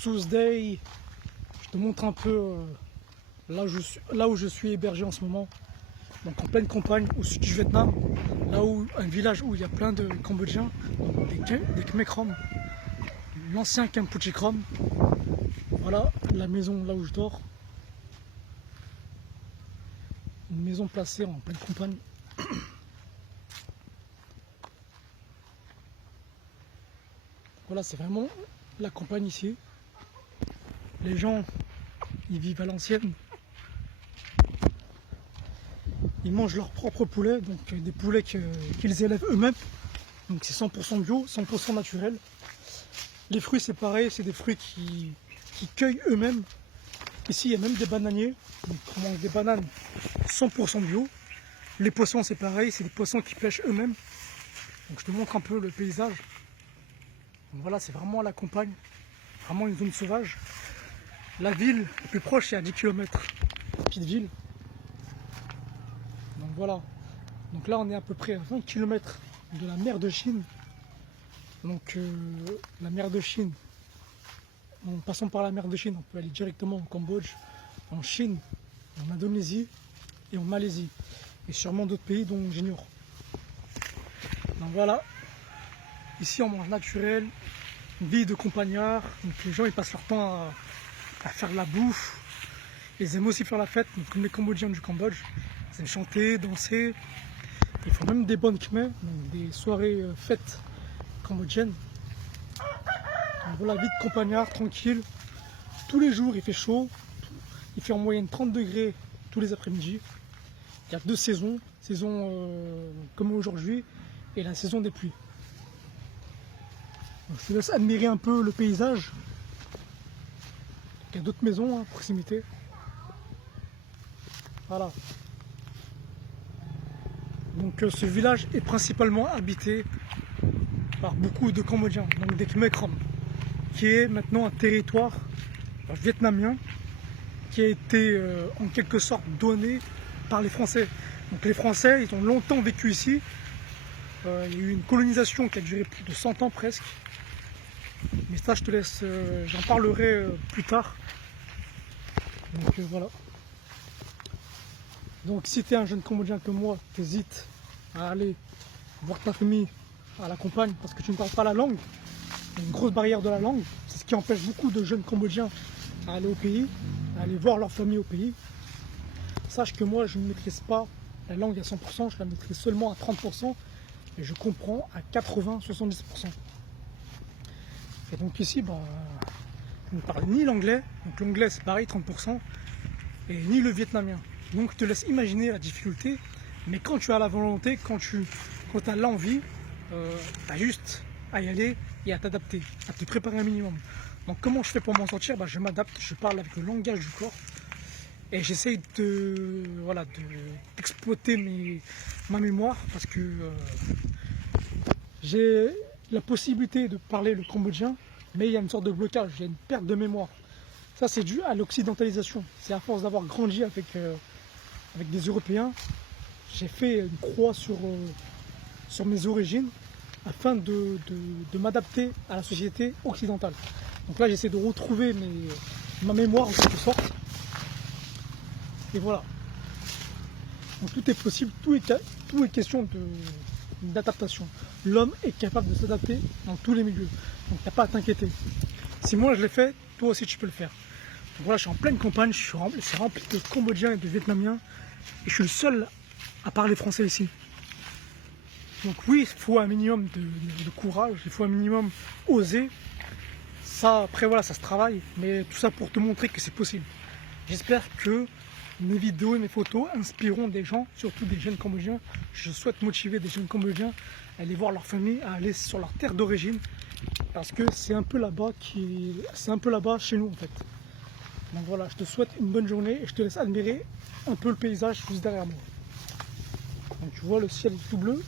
Tuesday. Je te montre un peu là où je suis hébergé en ce moment. Donc en pleine campagne, au sud du Vietnam, là où un village où il y a plein de Cambodgiens, des Khmer Krom, l'ancien Kampuchea Krom. Voilà la maison là où je dors. Une maison placée en pleine campagne. Voilà, c'est vraiment la campagne ici. Les gens, ils vivent à l'ancienne. Ils mangent leur propre poulet, donc des poulets qu'ils élèvent eux-mêmes. Donc c'est 100% bio, 100% naturel. Les fruits, c'est pareil, c'est des fruits qui cueillent eux-mêmes. Ici, il y a même des bananiers. Donc on mange des bananes 100% bio. Les poissons, c'est pareil, c'est des poissons qui pêchent eux-mêmes. Donc je te montre un peu le paysage. Donc voilà, c'est vraiment la campagne, vraiment une zone sauvage. La ville la plus proche est à 10 km, petite ville. Donc voilà, donc là on est à peu près à 20 km de la mer de Chine. Donc la mer de Chine, en passant par la mer de Chine, on peut aller directement au Cambodge, en Chine, en Indonésie et en Malaisie. Et sûrement d'autres pays dont j'ignore. Donc voilà, ici on mange naturel, une vie de campagnard. Donc les gens ils passent leur temps à faire de la bouffe. Ils aiment aussi faire la fête, donc comme les Cambodgiens du Cambodge. Ils aiment chanter, danser. Ils font même des bonnes khmers, donc des soirées fêtes cambodgiennes. Donc voilà, vie de campagnard, tranquille. Tous les jours il fait chaud. Il fait en moyenne 30 degrés tous les après-midi. Il y a deux saisons, comme aujourd'hui et la saison des pluies. Donc, je te laisse admirer un peu le paysage. Il y a d'autres maisons à proximité. Voilà. Donc ce village est principalement habité par beaucoup de Cambodgiens, donc des Khmer Krom, qui est maintenant un territoire vietnamien qui a été en quelque sorte donné par les Français. Donc les Français, ils ont longtemps vécu ici. Il y a eu une colonisation qui a duré plus de 100 ans presque. Mais ça, je te laisse, j'en parlerai plus tard. Donc voilà. Donc si tu es un jeune Cambodgien comme moi, t'hésites à aller voir ta famille à la campagne parce que tu ne parles pas la langue. Il y a une grosse barrière de la langue. C'est ce qui empêche beaucoup de jeunes Cambodgiens à aller au pays, à aller voir leur famille au pays. Sache que moi, je ne maîtrise pas la langue à 100%, je la maîtrise seulement à 30% et je comprends à 80-70%. Et donc ici, je ne parle ni l'anglais, donc l'anglais c'est pareil, 30%, et ni le vietnamien. Donc je te laisse imaginer la difficulté, mais quand tu as la volonté, quand tu as l'envie, tu as juste à y aller et à t'adapter, à te préparer un minimum. Donc comment je fais pour m'en sortir? Je m'adapte, je parle avec le langage du corps et j'essaye d'exploiter ma mémoire parce que j'ai la possibilité de parler le cambodgien, mais il y a une sorte de blocage, il y a une perte de mémoire. Ça c'est dû à l'occidentalisation, c'est à force d'avoir grandi avec des Européens, j'ai fait une croix sur mes origines afin de m'adapter à la société occidentale. Donc là j'essaie de retrouver ma mémoire en quelque sorte. Et voilà. Donc tout est possible, tout est question d'adaptation. L'homme est capable de s'adapter dans tous les milieux. Donc t'as pas à t'inquiéter. Si moi je l'ai fait, toi aussi tu peux le faire. Donc voilà, je suis en pleine campagne, c'est rempli de Cambodgiens et de Vietnamiens. Et je suis le seul à parler français ici. Donc oui, il faut un minimum de courage, il faut un minimum oser. Ça, après voilà, ça se travaille, mais tout ça pour te montrer que c'est possible. J'espère que mes vidéos et mes photos inspireront des gens, surtout des jeunes Cambodgiens. Je souhaite motiver des jeunes Cambodgiens à aller voir leur famille, à aller sur leur terre d'origine, parce que c'est un peu là-bas chez nous en fait. Donc voilà, je te souhaite une bonne journée et je te laisse admirer un peu le paysage juste derrière moi. Donc tu vois le ciel est tout bleu,